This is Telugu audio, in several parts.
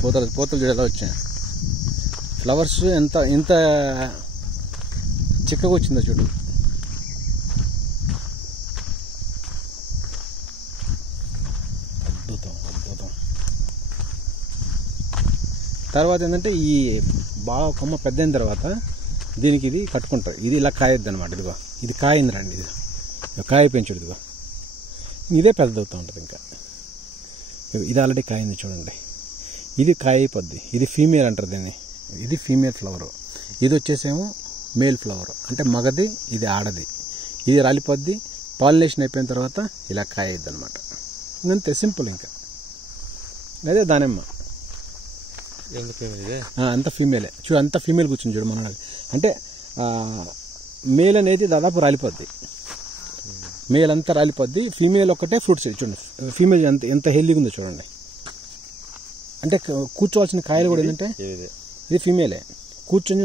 పూతలు చూడ ఎలా వచ్చాయి. ఫ్లవర్స్ ఎంత చిక్కగా వచ్చిందో చూడు. అద్భుతం. తర్వాత ఏంటంటే ఈ బాగా కొమ్మ పెద్ద అయిన తర్వాత దీనికి ఇది కట్టుకుంటారు. ఇది ఇలా కాయద్దు అనమాట. ఇదిగో ఇది కాయిందిరండి. ఇది కాయ పెంచుడు. ఇదిగో ఇదే పెద్దవుతూ ఉంటుంది. ఇంకా ఇది ఆల్రెడీ కాయింది చూడండి. ఇది కాయ అయిపోద్ది. ఇది ఫీమేల్ అంటారు దీన్ని. ఇది ఫీమేల్ ఫ్లవరు. ఇది వచ్చేసేమో మేల్ ఫ్లవర్, అంటే మగది, ఇది ఆడది. ఇది రాలిపోద్ది. పాలినేషన్ అయిపోయిన తర్వాత ఇలా కాయ అయిద్ది అనమాట. ఇంకంతే, సింపుల్. ఇంకా అదే దానిమ్మ అంత ఫీమేలే. చూడు అంత ఫీమేల్ కూర్చుని చూడు మన. అంటే మేల్ అనేది దాదాపు రాలిపోద్ది. మేల్ అంతా రాలిపోద్ది. ఫీమేల్ ఒక్కటే ఫ్రూట్స్ చూడండి. ఫీమేల్ ఎంత హెల్దీగా ఉందో చూడండి. అంటే కూర్చోవాల్సిన కాయలు కూడా ఏంటంటే ఇది ఫీమేలే. కూర్చొని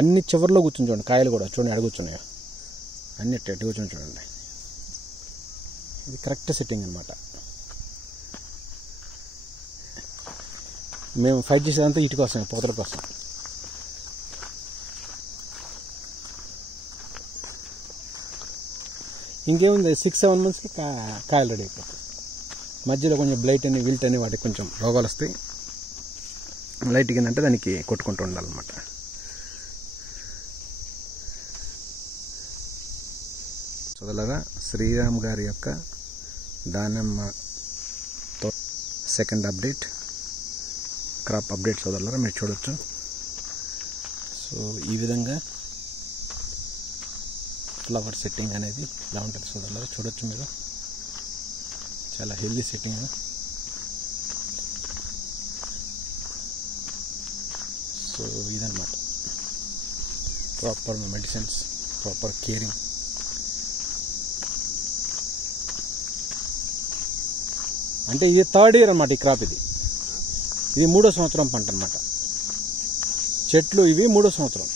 అన్ని చివరిలో కూర్చొని చూడండి. కాయలు కూడా చూడండి ఎడ కూర్చున్నాయో అన్ని ఎట్టి కూర్చొని చూడండి. ఇది కరెక్ట్ సెట్టింగ్ అనమాట. మేము ఫైట్ చేసేదంతా ఇటు కోసం, పూతల కోసం. ఇంకేముంది, 6-7 monthsకి కాయలు రెడీ అయిపోతాయి. మధ్యలో కొంచెం బ్లైట్ అని విల్ట్ అని వాటికి కొంచెం రోగాలు వస్తాయి. లైట్ కిందంటే దానికి కొట్టుకుంటూ ఉండాలన్నమాట. సోదరులారా, శ్రీరామ్ గారి యొక్క దానిమ్మతో సెకండ్ అప్డేట్, క్రాప్ అప్డేట్ సోదరులారా మీరు చూడొచ్చు. సో ఈ విధంగా ఫ్లవర్ సెట్టింగ్ అనేది ఇలా ఉంటుంది సోదరులారా, చూడొచ్చు మీరు. చాలా హెల్దీ సెట్టింగ్. సో ఇదన్నమాట ప్రాపర్ మెడిసిన్స్, ప్రాపర్ కేరింగ్. అంటే ఇది 3rd year అన్నమాట ఈ క్రాప్. ఇది 3వ సంవత్సరం పంట అన్నమాట. చెట్లు ఇవి 3వ సంవత్సరం.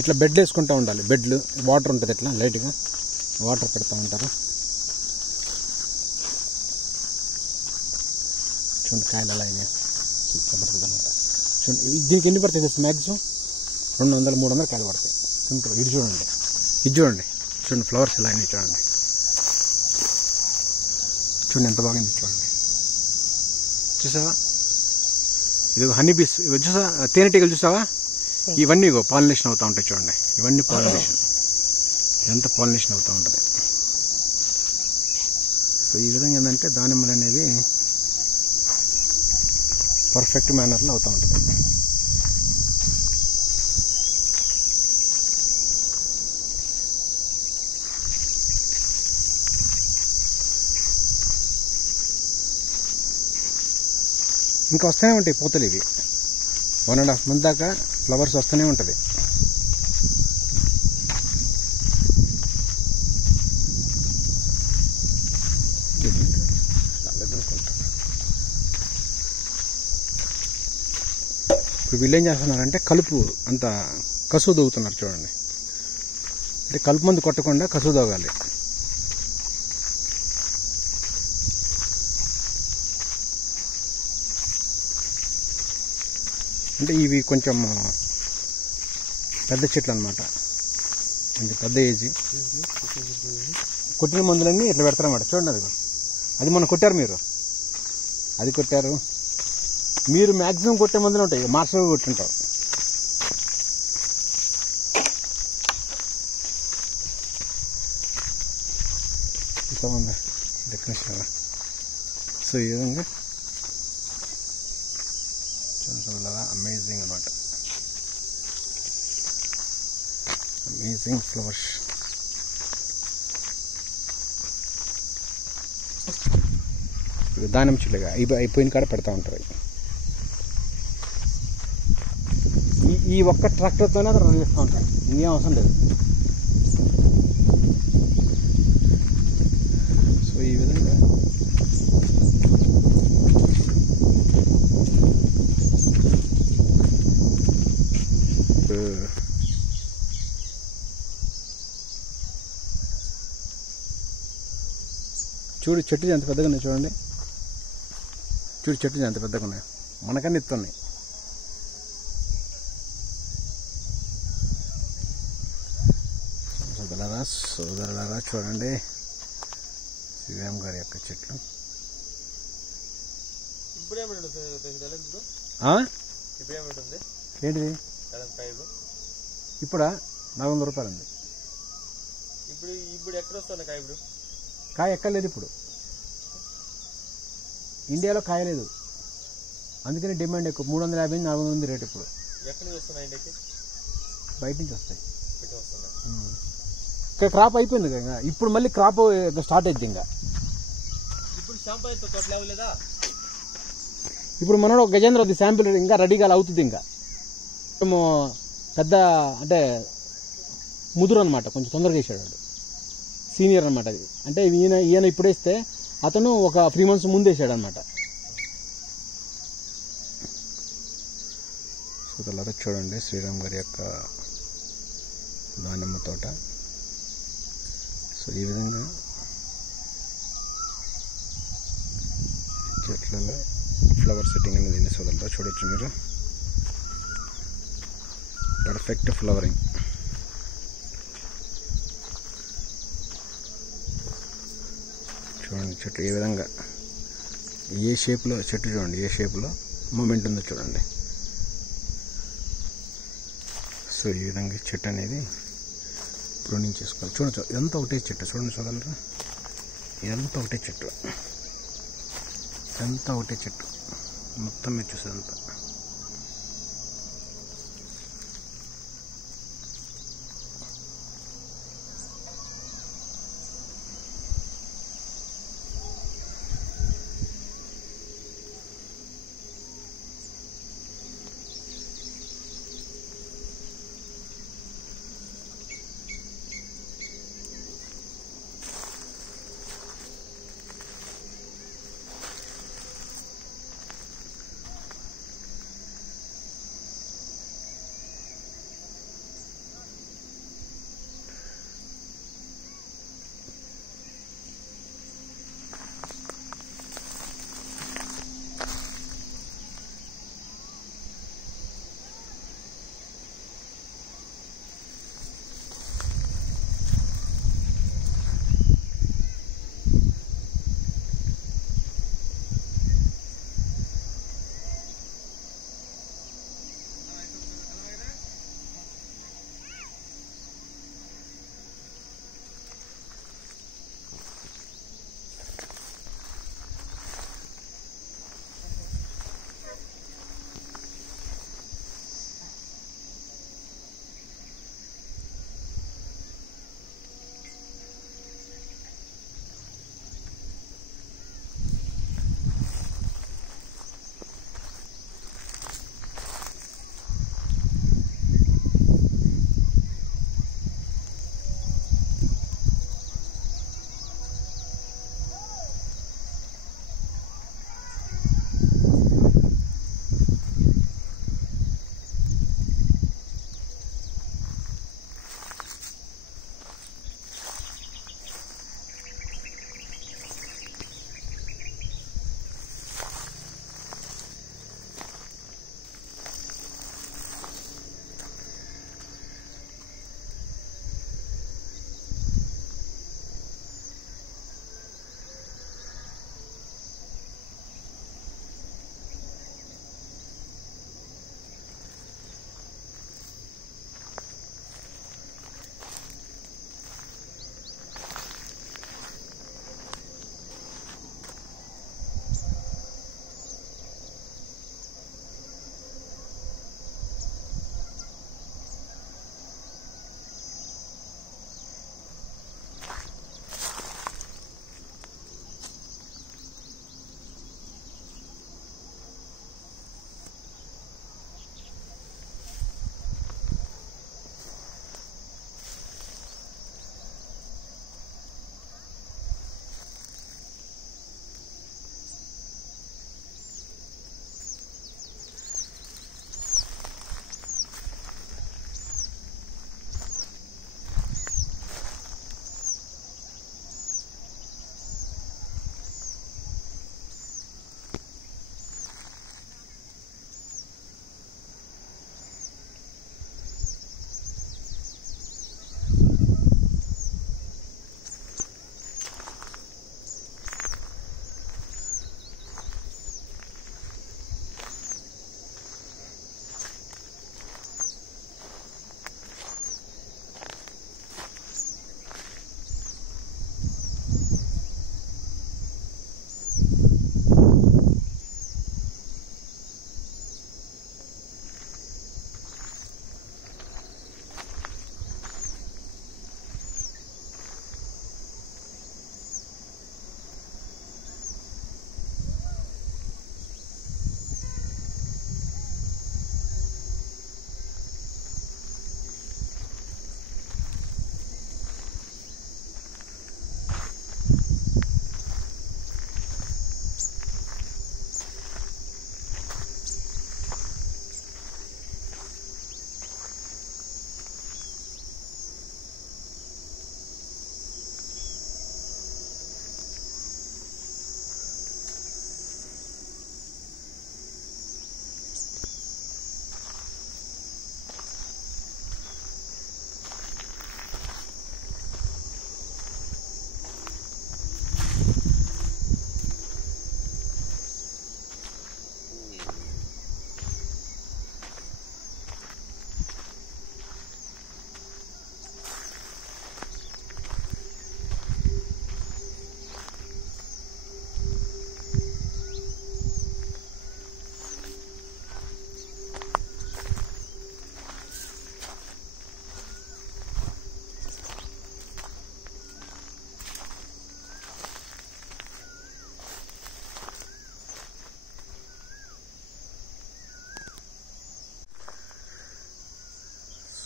ఇట్లా బెడ్లు వేసుకుంటూ ఉండాలి. బెడ్లు వాటర్ ఉంటుంది, ఇట్లా లైట్గా వాటర్ పెడతా ఉంటారు. చూడండి కాయలు అలా అయినాయి, పడుతుంది అనమాట. చూడండి దీనికి ఎన్ని పడతాయి తెలుసు? మ్యాక్సిమం 200-300 కాయలు పడతాయి. సింపుల్. ఇది చూడండి, ఇది చూడండి, చూడండి ఫ్లవర్స్ ఇలా అయినాయి చూడండి. చూడండి ఎంత బాగుంది చూడండి. చూసావా? ఇది హనీ బీస్, ఇవి చూసా, తేనెటీగలు చూసావా? ఇవన్నీ ఇగో పాలినేషన్ అవుతూ ఉంటాయి చూడండి. ఇవన్నీ పాలినేషన్, ఇదంతా పాలినేషన్ అవుతూ ఉంటుంది. సో ఈ విధంగా ఏంటంటే దానిమ్మలు అనేది పర్ఫెక్ట్ మేనర్లో అవుతూ ఉంటుంది. ఇంకా వస్తూనే ఉంటాయి పూతలు. ఇవి 1.5 month దాకా ఫ్లవర్స్ వస్తూనే ఉంటుంది. ఇప్పుడు వీళ్ళు ఏం చేస్తున్నారంటే కలుపు అంత కసువు దొగుతున్నారు చూడండి. అంటే కలుపు మందు కొట్టకుండా కసువు దొగాలి. అంటే ఇవి కొంచెం పెద్ద చెట్లు అన్నమాట, కొంచెం పెద్ద ఏజ్. కొట్టిన మందులన్నీ ఇట్లా పెడతారన్నమాట. చూడండి అది, అది మొన్న కొట్టారు మీరు, అది కొట్టారు మీరు. మ్యాక్సిమం కొట్టే మందులు ఉంటాయి, మార్షల్ కొట్టుంటావు. ఇంతమంది డెకరేషన్. సో ఈ విధంగా చూడాలా, అమేజింగ్ అన్నమాట. Amazing flowers. దానిమ్మ చెట్లుగా ఇవి అయిపోయిన కాడ పెడతా ఉంటారు. ఈ ఒక్క ట్రాక్టర్తోనే అది రన్ చేస్తూ ఉంటారు, ఇంకేం అవసరం లేదు. సో ఈ విధంగా చూడు చెట్లు ఎంత పెద్దగా ఉన్నాయి చూడండి. చూడు చెట్లు ఎంత పెద్దగా ఉన్నాయి, మనకన్నా ఎత్తున్నాయి. సోదరులారా చూడండి శ్రీరామ్ గారి యొక్క చెట్లు. ఏంటిది ఇప్పుడా 400 రూపాయలు ఉంది. ఇప్పుడు ఎక్కడ వస్తుంది కాయ? కాయ ఎక్కలేదు ఇప్పుడు, ఇండియాలో కాయలేదు, అందుకని డిమాండ్ ఎక్కువ. 350 400 ఉంది రేట్ ఇప్పుడు. ఎక్కడి నుంచి వస్తున్నాయి ఇండియాకి? బయట నుంచి వస్తాయి. ఇక్కడ క్రాప్ అయిపోయింది కదా, ఇప్పుడు మళ్ళీ క్రాప్ స్టార్ట్ అయింది. ఇంకా ఇప్పుడు మనోడు ఒక గజేంద్ర శాంపిల్ ఇంకా రెడీగా అవుతుంది. ఇంకా పెద్ద అంటే ముదురు అనమాట, కొంచెం తొందరగా వేసాడు, సీనియర్ అనమాట. అది అంటే ఈయన ఇప్పుడు వేస్తే అతను ఒక 3 months ముందు వేసాడు అనమాట. సో చూడండి శ్రీరామ్ గారి యొక్క దానిమ్మ తోట. సో ఈ విధంగా చెట్లలో ఫ్లవర్ సెట్టింగ్ అనేది ఎన్ని సోదరులతో చూడొచ్చు మీరు. Perfect flowering. చూడండి చెట్టు ఏ విధంగా, ఏ షేప్లో చెట్టు చూడండి, ఏ షేప్లో మూమెంట్ ఉందో చూడండి. సో ఈ విధంగా చెట్టు అనేది ప్రూనింగ్ చేసుకోవాలి. చూడండి ఇదంతా ఒకటే చెట్టు, చూడండి చూడగలరా, ఇదంతా ఒకటే చెట్టు, ఇదంతా ఒకటే చెట్టు మొత్తం మీరు చూసేదంతా.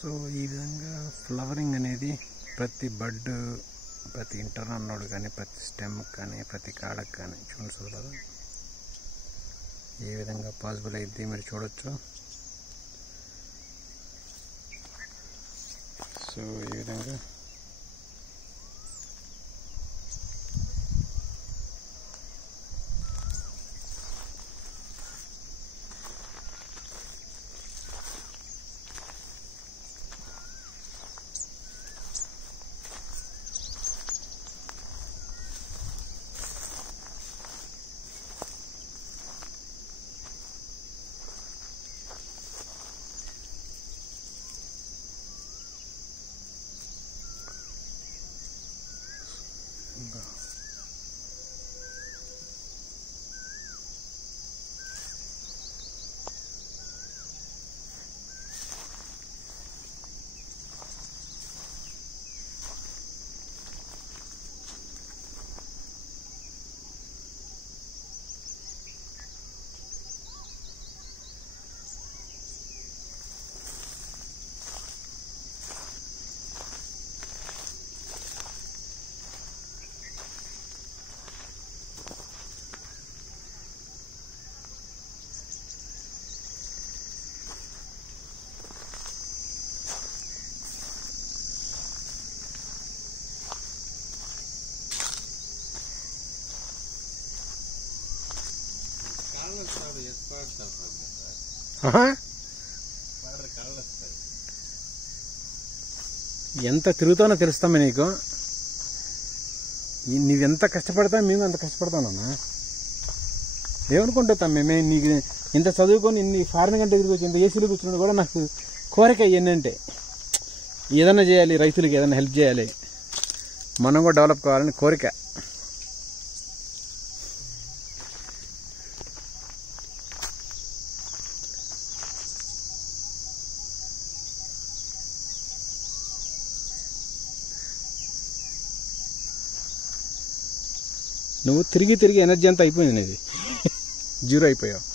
సో ఈ విధంగా ఫ్లవరింగ్ అనేది ప్రతి బడ్, ప్రతి ఇంటర్నల్ నోడ్ కానీ, ప్రతి స్టెమ్ కానీ, ప్రతి కాడకు కానీ చూడండి సోదరులారా ఏ విధంగా పాసిబుల్ అయింది మీరు చూడొచ్చు. సో ఈ విధంగా ఎంత తిరుగుతానో తెలుస్తామే నీకు. నువ్వెంత కష్టపడతా మేము అంత కష్టపడతానన్నా. ఏమనుకుంటా మేము నీకు ఇంత చదువుకొని ఇన్ని ఫారిన్ కంటే తిరిగి వచ్చి ఇంత ఏసీలు కూర్చున్నది కూడా నాకు కోరిక ఏంటంటే ఏదైనా చేయాలి, రైతులకి ఏదైనా హెల్ప్ చేయాలి, మనం కూడా డెవలప్ కావాలని కోరిక. నువ్వు తిరిగి తిరిగి ఎనర్జీ అంతా అయిపోయింది, నీది జీరో అయిపోయావు.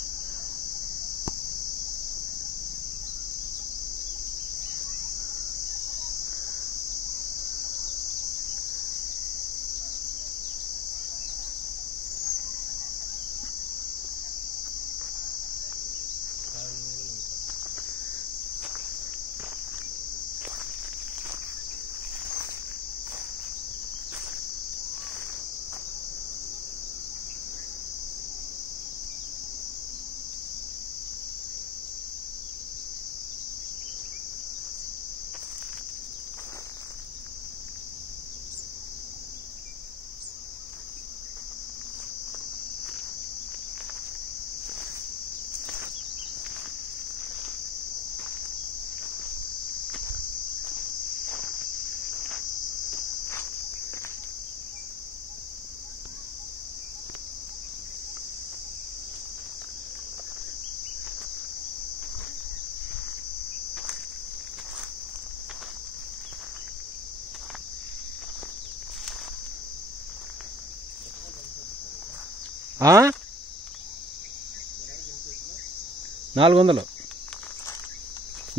ఆ 400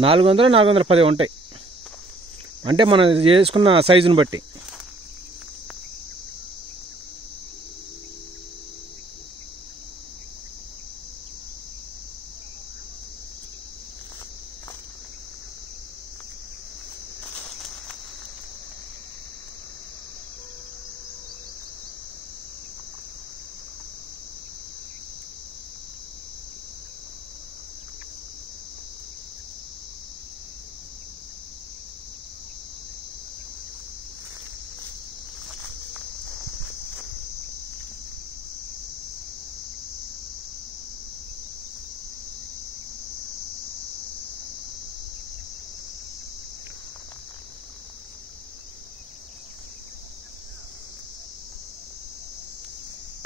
410 ఉంటాయి. అంటే మనం చేసుకున్న సైజుని బట్టి.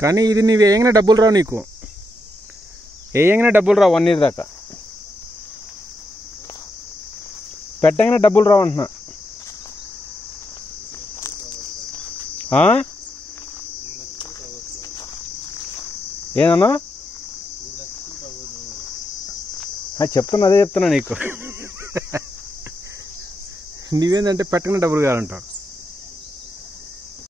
కానీ ఇది నీవు వేయంగానే డబ్బులు రావు, నీకు వేయంగానే డబ్బులు రావు 1 year దాకా. పెట్టగానే డబ్బులు రావు అంటున్నా. ఏదన్నా చెప్తున్నా, అదే చెప్తున్నా నీకు. నువ్వేందంటే పెట్టకుండా డబ్బులు కావాలంటారు.